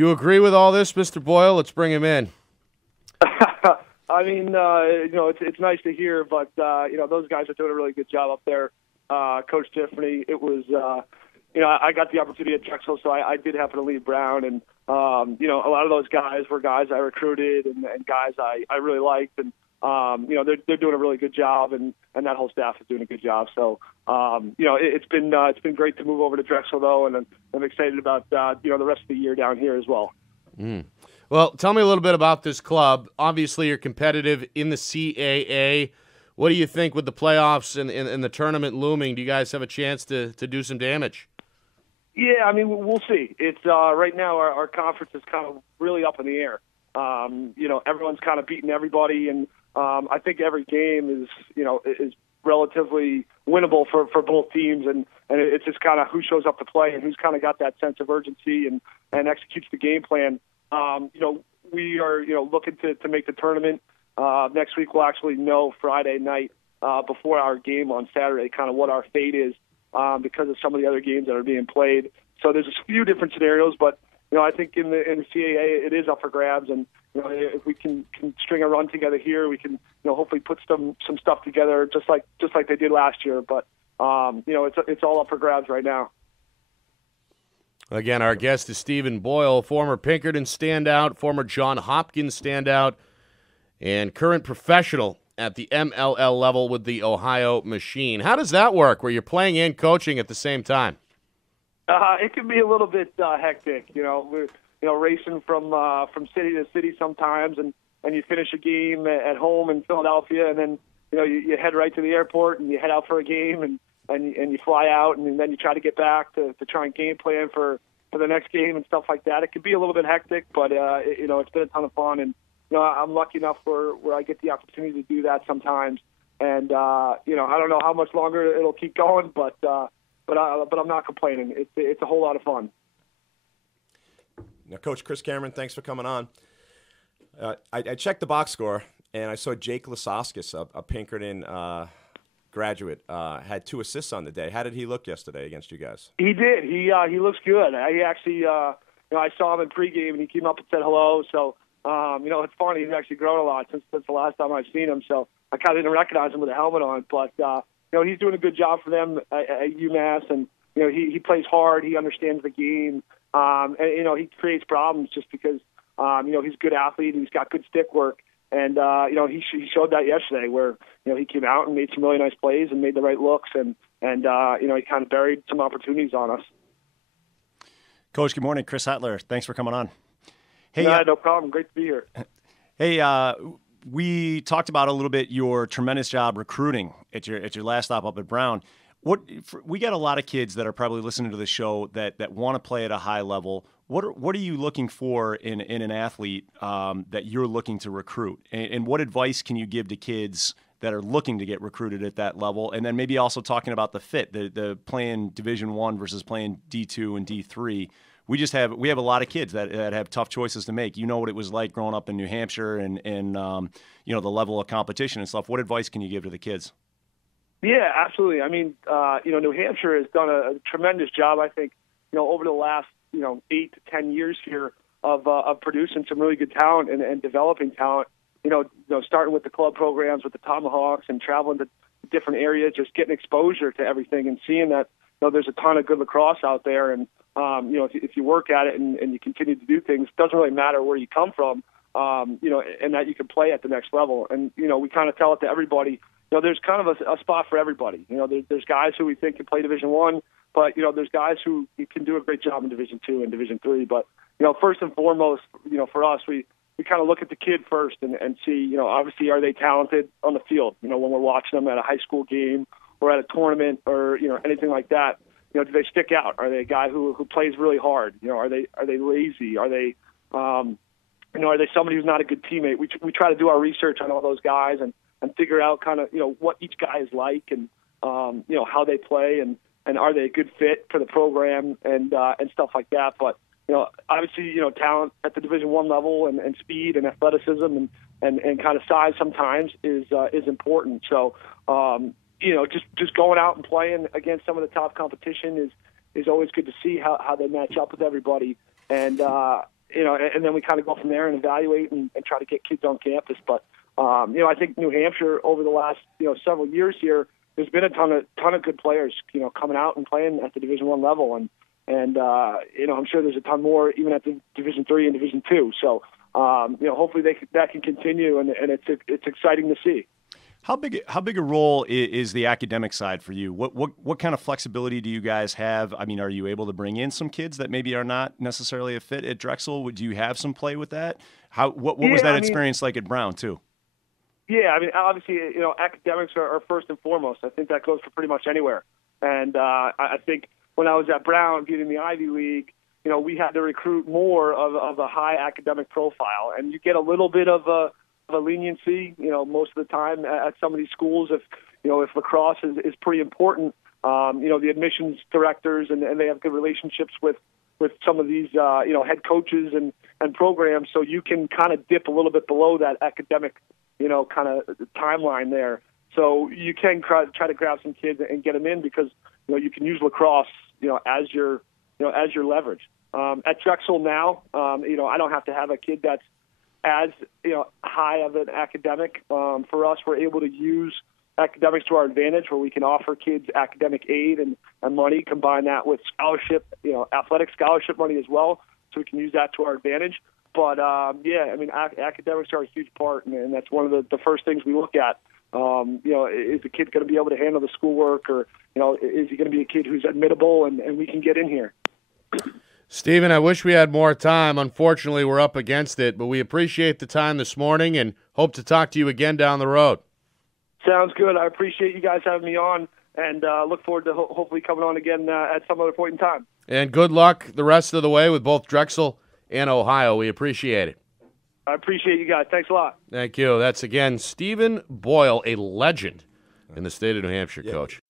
You agree with all this, Mr. Boyle? Let's bring him in. I mean, it's nice to hear, but those guys are doing a really good job up there. Coach Tiffany, it was, I got the opportunity at Drexel, so I did happen to leave Brown, and a lot of those guys were guys I recruited and guys I really liked, and they're doing a really good job, and that whole staff is doing a good job. So, it's been great to move over to Drexel though, and I'm excited about the rest of the year down here as well. Well, tell me a little bit about this club. Obviously, you're competitive in the CAA. What do you think with the playoffs and the tournament looming? Do you guys have a chance to do some damage? Yeah, I mean, we'll see. It's right now our conference is kind of really up in the air. Everyone's kind of beating everybody, and I think every game is relatively winnable for both teams, and it's just kind of who shows up to play and who's kind of got that sense of urgency and executes the game plan. We are looking to make the tournament. Next week we'll actually know Friday night before our game on Saturday kind of what our fate is because of some of the other games that are being played. So there's a few different scenarios, but I think in the CAA it is up for grabs, and if we can string a run together here, we can hopefully put some stuff together just like they did last year. But it's all up for grabs right now. Again, our guest is Stephen Boyle, former Pinkerton standout, former John Hopkins standout, and current professional at the MLL level with the Ohio Machine. How does that work, where you're playing and coaching at the same time? It can be a little bit hectic. We're racing from city to city sometimes, and you finish a game at home in Philadelphia, and then you head right to the airport and you head out for a game, and you fly out, and then you try to get back to try and game plan for the next game and stuff like that. It can be a little bit hectic, but it's been a ton of fun, and I'm lucky enough where I get the opportunity to do that sometimes. And I don't know how much longer it'll keep going, but I'm not complaining. It's a whole lot of fun. Now, Coach Chris Cameron, thanks for coming on. I checked the box score, and I saw Jake Lasoskis, a Pinkerton graduate, had 2 assists on the day. How did he look yesterday against you guys? He did. He looks good. I actually, I saw him in pregame, and he came up and said hello. So, it's funny. He's actually grown a lot since the last time I've seen him. So I kind of didn't recognize him with a helmet on. But, he's doing a good job for them at UMass, and, he plays hard. He understands the game. And he creates problems just because, he's a good athlete and he's got good stick work. And, he showed that yesterday where, he came out and made some really nice plays and made the right looks, and he kind of buried some opportunities on us. Coach, good morning. Chris Hetler, thanks for coming on. Hey, no problem. Great to be here. Hey, we talked about a little bit your tremendous job recruiting at your last stop up at Brown. We got a lot of kids that are probably listening to the show that want to play at a high level. What are you looking for in an athlete that you're looking to recruit? And what advice can you give to kids that are looking to get recruited at that level? And then maybe also talking about the fit, the playing Division I versus playing D2 and D3. We have a lot of kids that have tough choices to make. You know what it was like growing up in New Hampshire and the level of competition and stuff. What advice can you give to the kids? Yeah, absolutely. I mean, New Hampshire has done a tremendous job, I think, over the last 8 to 10 years here of producing some really good talent and developing talent. Starting with the club programs with the Tomahawks and traveling to different areas, just getting exposure to everything and seeing that there's a ton of good lacrosse out there. And if you work at it and you continue to do things, it doesn't really matter where you come from, and that you can play at the next level. And we kind of tell it to everybody. There's kind of a spot for everybody. There's guys who we think can play Division I, but there's guys who can do a great job in Division II and Division III. But first and foremost, for us, we kind of look at the kid first and see, obviously, are they talented on the field? When we're watching them at a high school game or at a tournament or anything like that, do they stick out? Are they a guy who plays really hard? Are they lazy? Are they are they somebody who's not a good teammate? We try to do our research on all those guys and figure out kind of what each guy is like and how they play and are they a good fit for the program and stuff like that. But obviously talent at the Division I level and speed and athleticism and kind of size sometimes is important. So just going out and playing against some of the top competition is always good to see how they match up with everybody. And and then we kind of go from there and evaluate and try to get kids on campus. But I think New Hampshire over the last several years here, there's been a ton of good players coming out and playing at the Division I level, and I'm sure there's a ton more even at the Division III and Division II. So hopefully that can continue, and it's exciting to see. How big a role is the academic side for you? What kind of flexibility do you guys have? I mean, are you able to bring in some kids that maybe are not necessarily a fit at Drexel? Would you have some play with that? What was that experience like at Brown too? Yeah, I mean, obviously, academics are first and foremost. I think that goes for pretty much anywhere. And I think when I was at Brown, getting the Ivy League, we had to recruit more of a high academic profile, and you get a little bit of a leniency, most of the time at some of these schools. If lacrosse is pretty important, the admissions directors and they have good relationships with some of these head coaches and programs, so you can kind of dip a little bit below that academic kind of timeline there. So you can try to grab some kids and get them in because you can use lacrosse as your leverage. At Drexel now, I don't have to have a kid that's as high of an academic. For us, we're able to use academics to our advantage, where we can offer kids academic aid and money, combine that with scholarship, athletic scholarship money as well, so we can use that to our advantage. But academics are a huge part, and that's one of the first things we look at. Is the kid going to be able to handle the schoolwork, or is he going to be a kid who's admittable and we can get in here? Stephen, I wish we had more time. Unfortunately, we're up against it, but we appreciate the time this morning and hope to talk to you again down the road. Sounds good. I appreciate you guys having me on, and look forward to hopefully coming on again at some other point in time. And good luck the rest of the way with both Drexel and Ohio. We appreciate it. I appreciate you guys. Thanks a lot. Thank you. That's, again, Stephen Boyle, a legend in the state of New Hampshire, Coach.